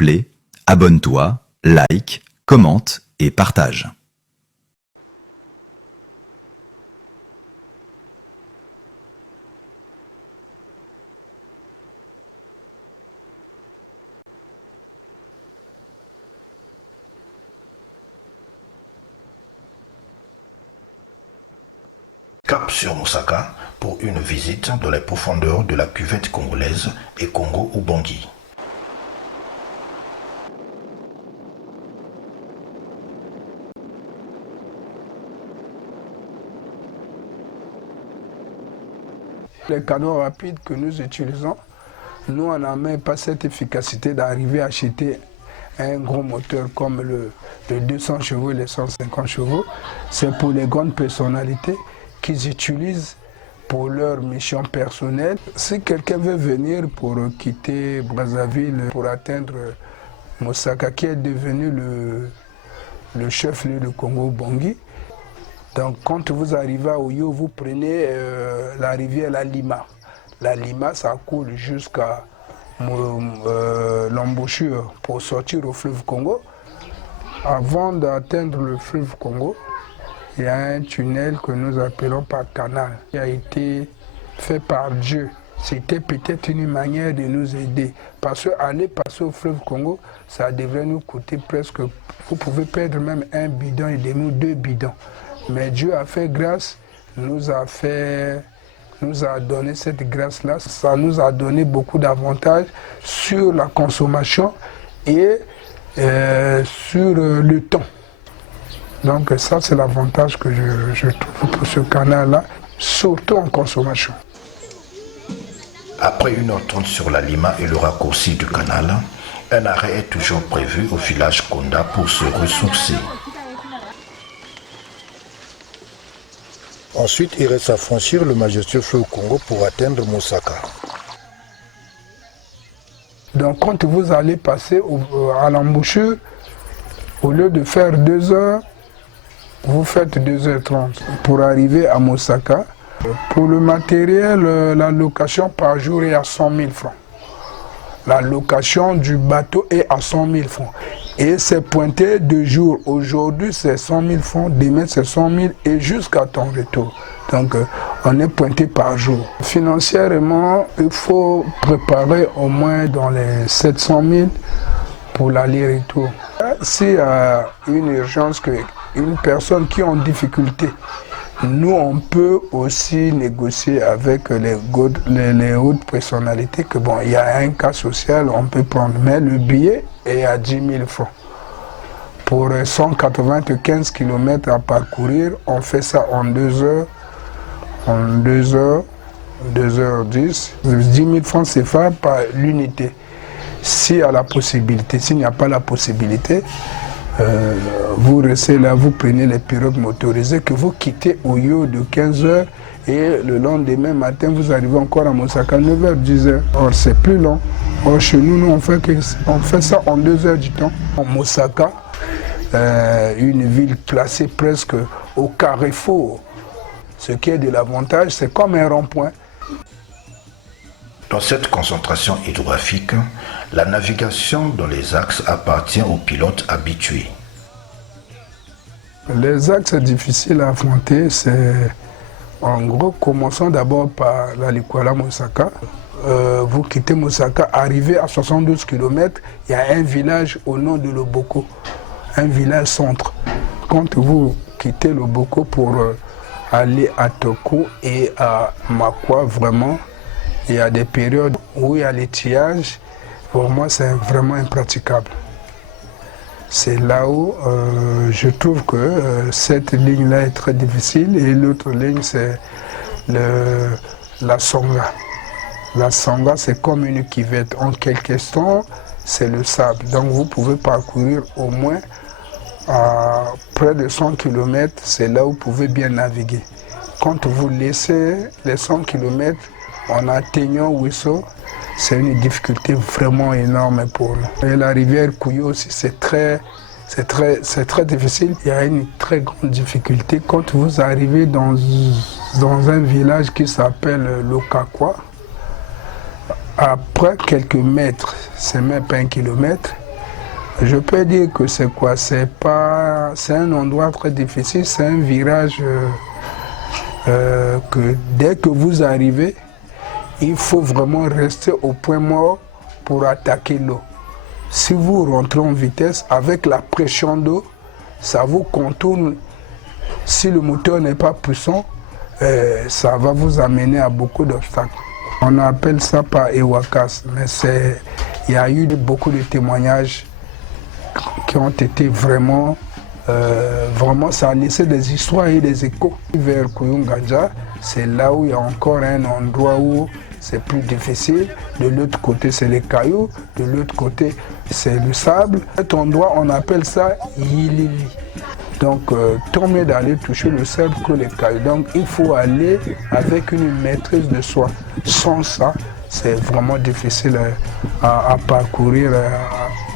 plaît, abonne-toi, like, commente et partage. Cap sur Moussaka pour une visite dans les profondeurs de la cuvette congolaise et Congo-Ubangi. Les canaux rapides que nous utilisons, nous on n'a même pas cette efficacité d'arriver à acheter un gros moteur comme le 200 chevaux et les 150 chevaux. C'est pour les grandes personnalités qu'ils utilisent pour leur mission personnelle. Si quelqu'un veut venir pour quitter Brazzaville, pour atteindre Moussaka, qui est devenu le chef-lieu de Congo-Ubangi, donc quand vous arrivez à Oyo, vous prenez la rivière La Lima. La Lima, ça coule jusqu'à l'embouchure pour sortir au fleuve Congo. Avant d'atteindre le fleuve Congo, il y a un tunnel que nous appelons par canal, qui a été fait par Dieu. C'était peut-être une manière de nous aider. Parce qu'aller passer au fleuve Congo, ça devrait nous coûter presque... Vous pouvez perdre même un bidon et demi ou 2 bidons. Mais Dieu a fait grâce, nous a donné cette grâce-là. Ça nous a donné beaucoup d'avantages sur la consommation et sur le temps. Donc ça, c'est l'avantage que je trouve pour ce canal-là, surtout en consommation. Après 1h30 sur la Lima et le raccourci du canal, un arrêt est toujours prévu au village Konda pour se ressourcer. Ensuite, il reste à franchir le majestueux fleuve Congo pour atteindre Moussaka. Donc quand vous allez passer à l'embouchure, au lieu de faire 2 heures, vous faites 2h30 pour arriver à Moussaka. Pour le matériel, la location par jour est à 100 000 francs. La location du bateau est à 100 000 francs. Et c'est pointé 2 jours. Aujourd'hui, c'est 100 000 francs, demain, c'est 100 000 et jusqu'à ton retour. Donc, on est pointé par jour. Financièrement, il faut préparer au moins dans les 700 000 pour l'aller-retour. S'il y a une urgence, une personne qui est en difficulté, nous, on peut aussi négocier avec les hautes personnalités que bon, il y a un cas social, on peut prendre, mais le billet est à 10 000 francs. Pour 195 km à parcourir, on fait ça en 2 heures, 2h10, 10 000 francs CFA par l'unité. S'il y a la possibilité, s'il n'y a pas la possibilité, vous restez là, vous prenez les pirogues motorisées que vous quittez Oyo de 15h et le lendemain matin, vous arrivez encore à Moussaka 9h, 10h. Or, c'est plus long. Or, chez nous, on fait ça en 2 heures du temps. En Moussaka, une ville placée presque au carrefour. Ce qui est de l'avantage, c'est comme un rond-point. Dans cette concentration hydrographique, la navigation dans les axes appartient aux pilotes habitués. Les axes difficiles à affronter, c'est en gros, commençons d'abord par la Likwala Moussaka. Vous quittez Moussaka, arrivez à 72 km, il y a un village au nom de Loboko, un village centre. Quand vous quittez Loboko pour aller à Toko et à Makwa, vraiment, il y a des périodes où il y a l'étiage. Pour moi, c'est vraiment impraticable. C'est là où je trouve que cette ligne-là est très difficile et l'autre ligne, c'est la Songa. La Songa, c'est comme une cuvette. En quelques instants, c'est le sable. Donc vous pouvez parcourir au moins à près de 100 km, c'est là où vous pouvez bien naviguer. Quand vous laissez les 100 km en atteignant Ouesso, c'est une difficulté vraiment énorme pour nous. Et la rivière Kouyo aussi, c'est très difficile. Il y a une très grande difficulté quand vous arrivez dans un village qui s'appelle Lokakwa. Après quelques mètres, c'est même pas 1 kilomètre, Je peux dire que c'est quoi? C'est un endroit très difficile, c'est un virage que dès que vous arrivez, il faut vraiment rester au point mort pour attaquer l'eau. Si vous rentrez en vitesse, avec la pression d'eau, ça vous contourne. Si le moteur n'est pas puissant, ça va vous amener à beaucoup d'obstacles. On appelle ça par Ewakas, mais il y a eu beaucoup de témoignages qui ont été vraiment, ça a laissé des histoires et des échos. Vers Kouyoungadja, c'est là où il y a encore un endroit où c'est plus difficile. De l'autre côté, c'est les cailloux, de l'autre côté, c'est le sable. Cet endroit, on appelle ça Yilili. Donc, tant mieux d'aller toucher le sable que les cailloux. Donc, il faut aller avec une maîtrise de soi. Sans ça, c'est vraiment difficile à parcourir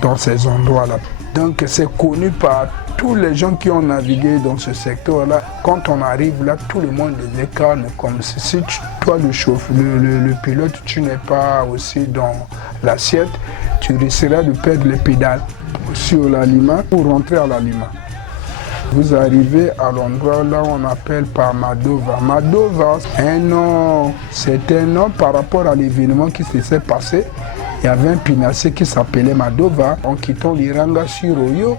dans ces endroits-là. Donc, c'est connu par tous les gens qui ont navigué dans ce secteur-là. Quand on arrive là, tout le monde les écarne comme si toi, le pilote, tu n'es pas aussi dans l'assiette, tu risqueras de perdre les pédales sur la Lima pour rentrer à la Lima. Vous arrivez à l'endroit là on appelle par Madova. Madova, c'est un nom par rapport à l'événement qui s'est passé. Il y avait un pinassé qui s'appelait Madova. En quittant l'Iranga sur Oyo,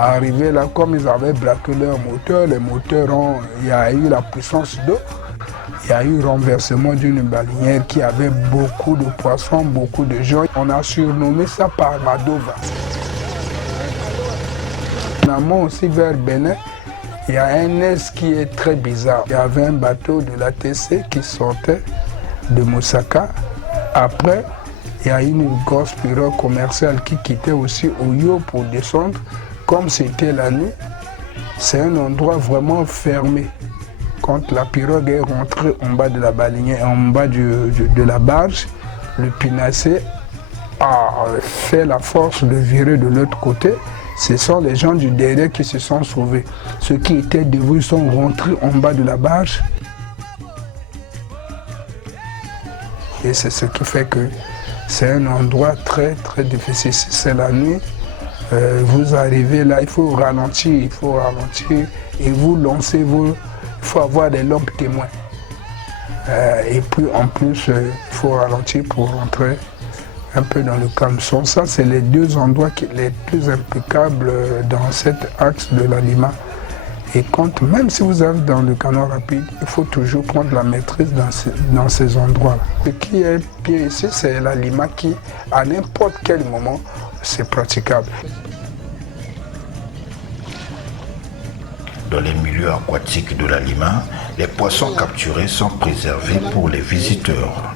arrivé là, comme ils avaient braqué leur moteur, les moteurs il y a eu la puissance d'eau. Il y a eu renversement d'une balinière qui avait beaucoup de poissons, beaucoup de gens. On a surnommé ça par Madova. Finalement aussi vers Bénin, il y a un est qui est très bizarre. Il y avait un bateau de l'ATC qui sortait de Moussaka. Après, il y a une grosse pirogue commerciale qui quittait aussi Oyo pour descendre. Comme c'était la nuit, c'est un endroit vraiment fermé. Quand la pirogue est rentrée en bas de la balinière, en bas de la barge, le pinassé a fait la force de virer de l'autre côté. Ce sont les gens du derrière qui se sont sauvés. Ceux qui étaient debout sont rentrés en bas de la barge. Et c'est ce qui fait que c'est un endroit très très difficile. Si c'est la nuit, vous arrivez là, il faut ralentir et vous lancez il faut avoir des lampes témoins. Et puis en plus, il faut ralentir pour rentrer un peu dans le calme. Ça, c'est les deux endroits les plus impecables dans cet axe de la Lima. Et même si vous êtes dans le canal rapide, il faut toujours prendre la maîtrise dans ces endroits-là. Ce qui est bien ici, c'est la Lima qui, à n'importe quel moment, c'est praticable. Dans les milieux aquatiques de la Lima, les poissons capturés sont préservés pour les visiteurs.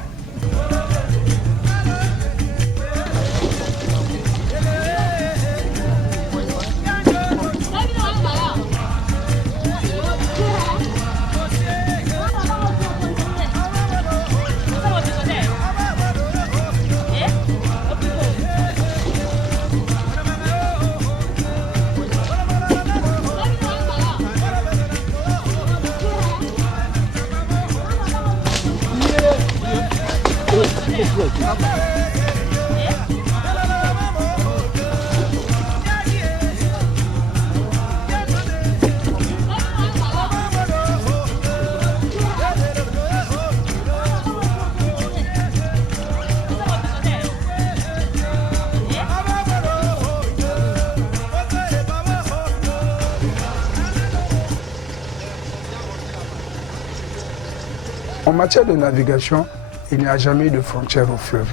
En matière de navigation, il n'y a jamais de frontière au fleuve.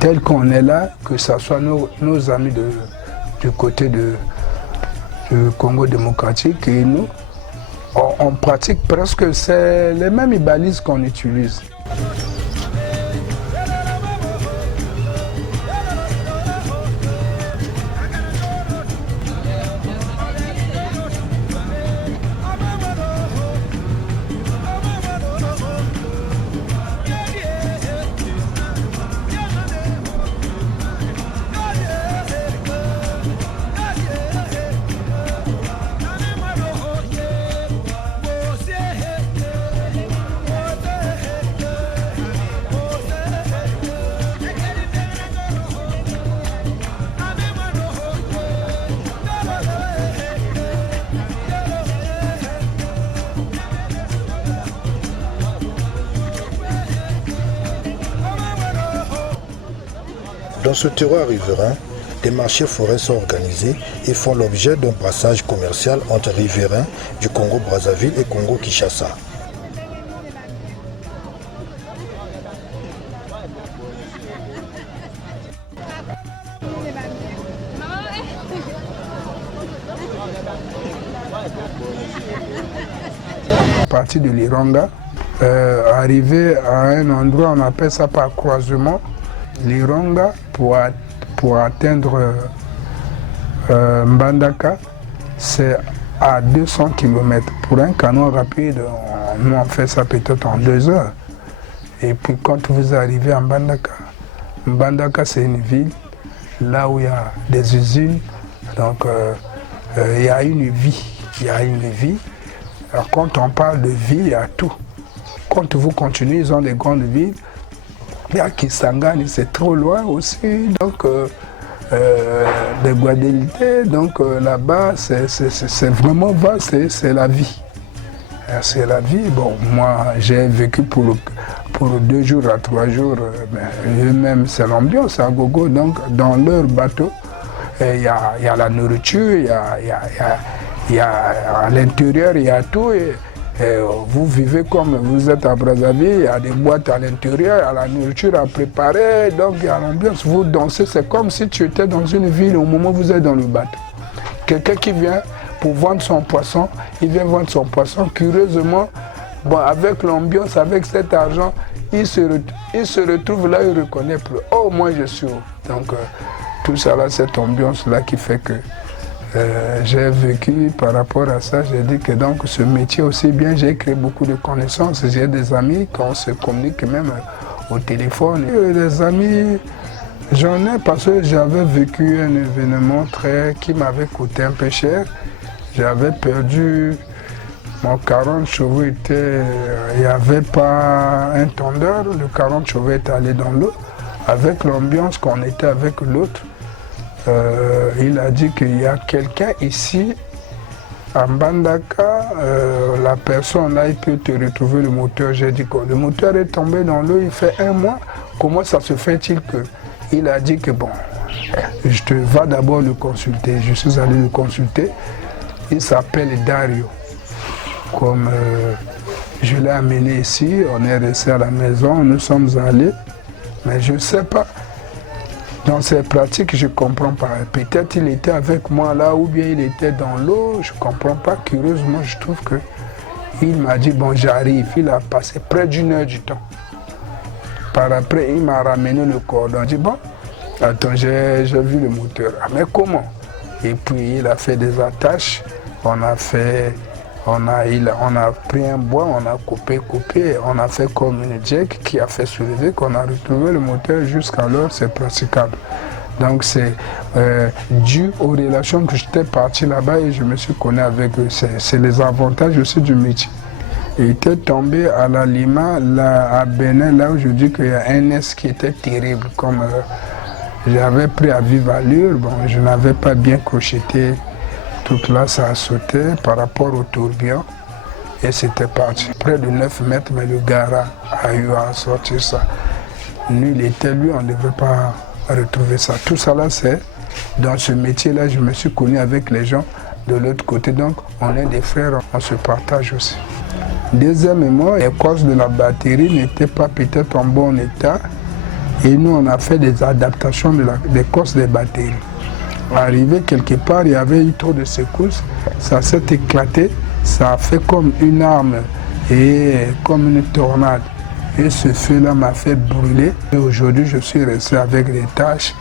Tel qu'on est là, que ce soit nos amis du côté du Congo démocratique et nous, on pratique presque les mêmes balises qu'on utilise. Dans ce terroir riverain, des marchés forêts sont organisés et font l'objet d'un brassage commercial entre riverains du Congo-Brazzaville et Congo-Kinshasa. Partie de l'Iranga, arrivé à un endroit, on appelle ça par croisement, l'Iranga pour atteindre Mbandaka, c'est à 200 km. Pour un canot rapide, nous on fait ça peut-être en 2 heures. Et puis quand vous arrivez à Mbandaka, Mbandaka c'est une ville là où il y a des usines, donc il y a une vie. Alors, quand on parle de vie, il y a tout. Quand vous continuez, ils ont des grandes villes. Il y a Kisangani, c'est trop loin aussi. Donc, des Guadeloupe, donc là-bas, c'est vraiment vaste, c'est la vie. C'est la vie. Bon, moi, j'ai vécu pour 2 jours à 3 jours. Eux-mêmes, c'est l'ambiance à gogo. Donc, dans leur bateau, il y a la nourriture, il y a à l'intérieur, il y a tout. Et vous vivez comme vous êtes à Brazzaville, il y a des boîtes à l'intérieur, il y a la nourriture à préparer, donc il y a l'ambiance. Vous dansez, c'est comme si tu étais dans une ville au moment où vous êtes dans le bateau. Quelqu'un qui vient pour vendre son poisson, il vient vendre son poisson. Curieusement, bon, avec l'ambiance, avec cet argent, il se retrouve là, il ne reconnaît plus. Oh, moi je suis où? Donc tout ça là, cette ambiance-là qui fait que j'ai vécu par rapport à ça, j'ai dit que donc ce métier aussi bien, j'ai créé beaucoup de connaissances, j'ai des amis qu'on se communique même au téléphone. Et des amis, j'en ai parce que j'avais vécu un événement qui m'avait coûté un peu cher. J'avais perdu mon 40 chevaux, il n'y avait pas un tondeur, le 40 chevaux est allé dans l'eau. Avec l'ambiance qu'on était avec l'autre, il a dit qu'il y a quelqu'un ici, à Mbandaka, la personne là, il peut te retrouver le moteur. J'ai dit que le moteur est tombé dans l'eau, il fait 1 mois. Comment ça se fait-il que... Il a dit que bon, je te vas d'abord le consulter. Je suis allé le consulter. Il s'appelle Dario. Comme je l'ai amené ici, on est resté à la maison, nous sommes allés. Mais je ne sais pas. Dans ces pratiques, je ne comprends pas. Peut-être il était avec moi là ou bien il était dans l'eau, je ne comprends pas. Curieusement, je trouve que il m'a dit, bon, j'arrive. Il a passé près d'1 heure du temps. Par après, il m'a ramené le cordon. J'ai dit, bon, attends, j'ai vu le moteur. Ah, mais comment? Et puis, il a fait des attaches. On a pris un bois, on a coupé, on a fait comme une jack qui a fait soulever, qu'on a retrouvé le moteur jusqu'alors, c'est praticable. Donc c'est dû aux relations que j'étais parti là-bas et je me suis connu avec eux. C'est les avantages aussi du métier. Il était tombé à la Lima, là, à Bénin, là où je dis qu'il y a un S qui était terrible. Comme j'avais pris à vive allure, bon, je n'avais pas bien crocheté. Tout là, ça a sauté par rapport au tourbillon et c'était parti. Près de 9 mètres, mais le gars a eu à sortir ça. Nul était lui, on ne devait pas retrouver ça. Tout ça là, c'est dans ce métier-là, je me suis connu avec les gens de l'autre côté. Donc, on est des frères, on se partage aussi. Deuxièmement, les causes de la batterie n'étaient pas peut-être en bon état et nous, on a fait des adaptations des causes des batteries. Arrivé quelque part, il y avait eu trop de secousses, ça s'est éclaté, ça a fait comme une arme et comme une tornade. Et ce feu-là m'a fait brûler. Et aujourd'hui, je suis resté avec des taches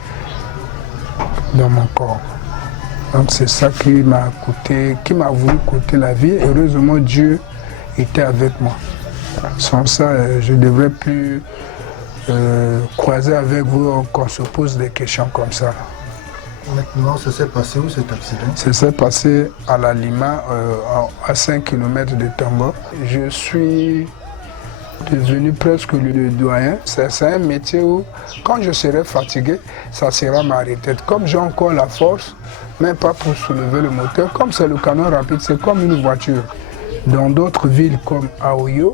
dans mon corps. Donc c'est ça qui m'a voulu coûter la vie. Heureusement, Dieu était avec moi. Sans ça, je ne devrais plus croiser avec vous qu'on se pose des questions comme ça. Maintenant, ça s'est passé où cet accident? Ça s'est passé à la Lima, à 5 km de Tombo. Je suis devenu presque le doyen. C'est un métier où, quand je serai fatigué, ça sera ma retraite. Comme j'ai encore la force, même pas pour soulever le moteur, comme c'est le canon rapide, c'est comme une voiture. Dans d'autres villes comme Aoyo,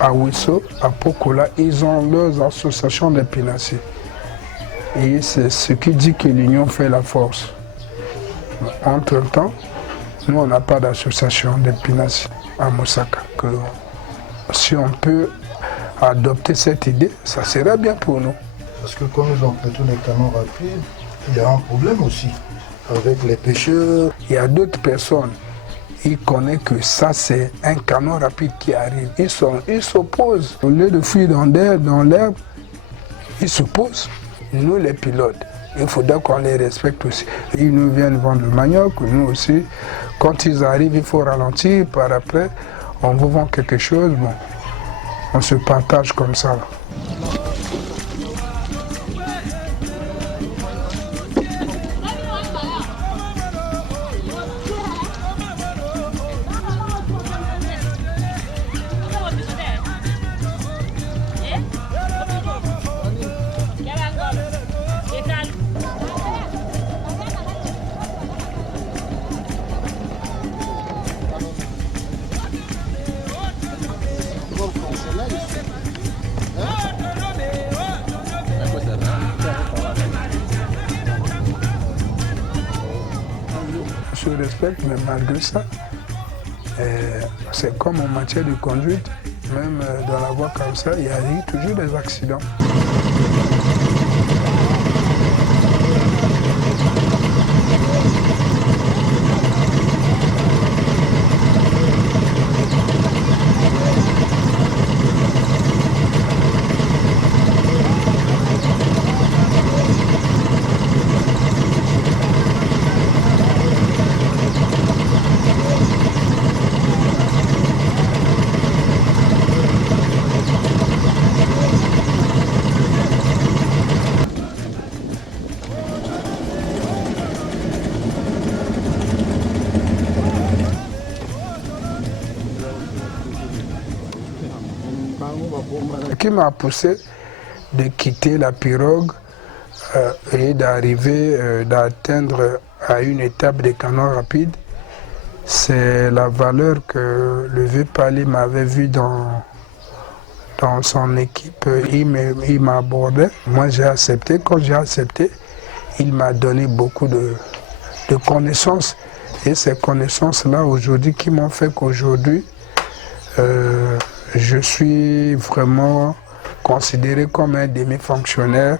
à Wisso, à Pokola, ils ont leurs associations de pinaciers. Et c'est ce qui dit que l'union fait la force. Entre-temps, nous, on n'a pas d'association de Pinassi à Mosaka. Que si on peut adopter cette idée, ça serait bien pour nous. Parce que quand nous empruntons les canons rapides, il y a un problème aussi avec les pêcheurs. Il y a d'autres personnes, ils connaissent que ça c'est un canon rapide qui arrive. Ils s'opposent. Au lieu de fuir dans l'herbe, ils s'opposent. Nous les pilotes, il faudra qu'on les respecte aussi. Ils nous viennent vendre le manioc, nous aussi. Quand ils arrivent, il faut ralentir. Par après, on vous vend quelque chose. Bon, on se partage comme ça. Je respecte, mais malgré ça, c'est comme en matière de conduite, même dans la voie comme ça, il y a eu toujours des accidents. Ce qui m'a poussé de quitter la pirogue et d'arriver, d'atteindre à une étape de canon rapide, c'est la valeur que le vieux Pali m'avait vu dans son équipe. Il m'a abordé, moi j'ai accepté. Quand j'ai accepté, il m'a donné beaucoup de connaissances. Et ces connaissances-là aujourd'hui qui m'ont fait qu'aujourd'hui, je suis vraiment considéré comme un demi-fonctionnaire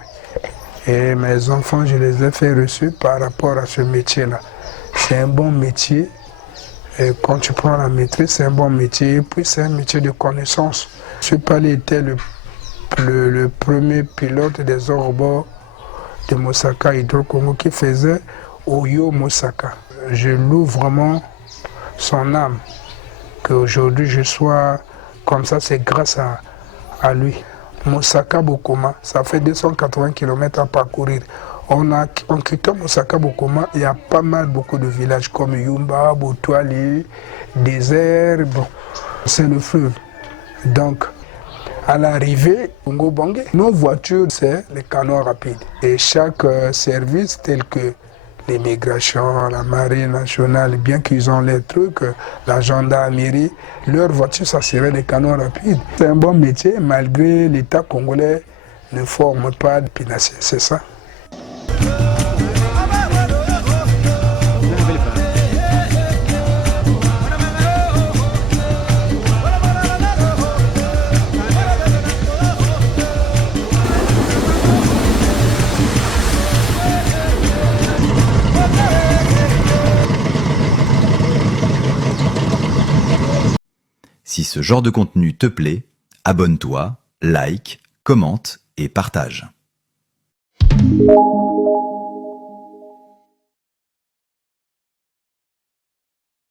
et mes enfants, je les ai fait reçus par rapport à ce métier-là. C'est un bon métier et quand tu prends la maîtrise, c'est un bon métier et puis c'est un métier de connaissance. Ce Pali était le premier pilote des hors-bords de Mosaka Hydro-Congo qui faisait Oyo Mosaka. Je loue vraiment son âme. Qu'aujourd'hui je sois comme ça, c'est grâce à lui. Mosaka Bokoma, ça fait 280 km à parcourir. En quittant Mosaka Bokoma, il y a pas mal beaucoup de villages comme Yumba, Botoali, Désert, bon, c'est le fleuve. Donc, à l'arrivée, nos voitures, c'est les canons rapides. Et chaque service tel que l'immigration, la marine nationale, bien qu'ils ont les trucs, la gendarmerie, leur voiture, ça serait des canons rapides. C'est un bon métier, malgré l'État congolais ne forme pas de Pinassi, c'est ça. Si ce genre de contenu te plaît, abonne-toi, like, commente et partage.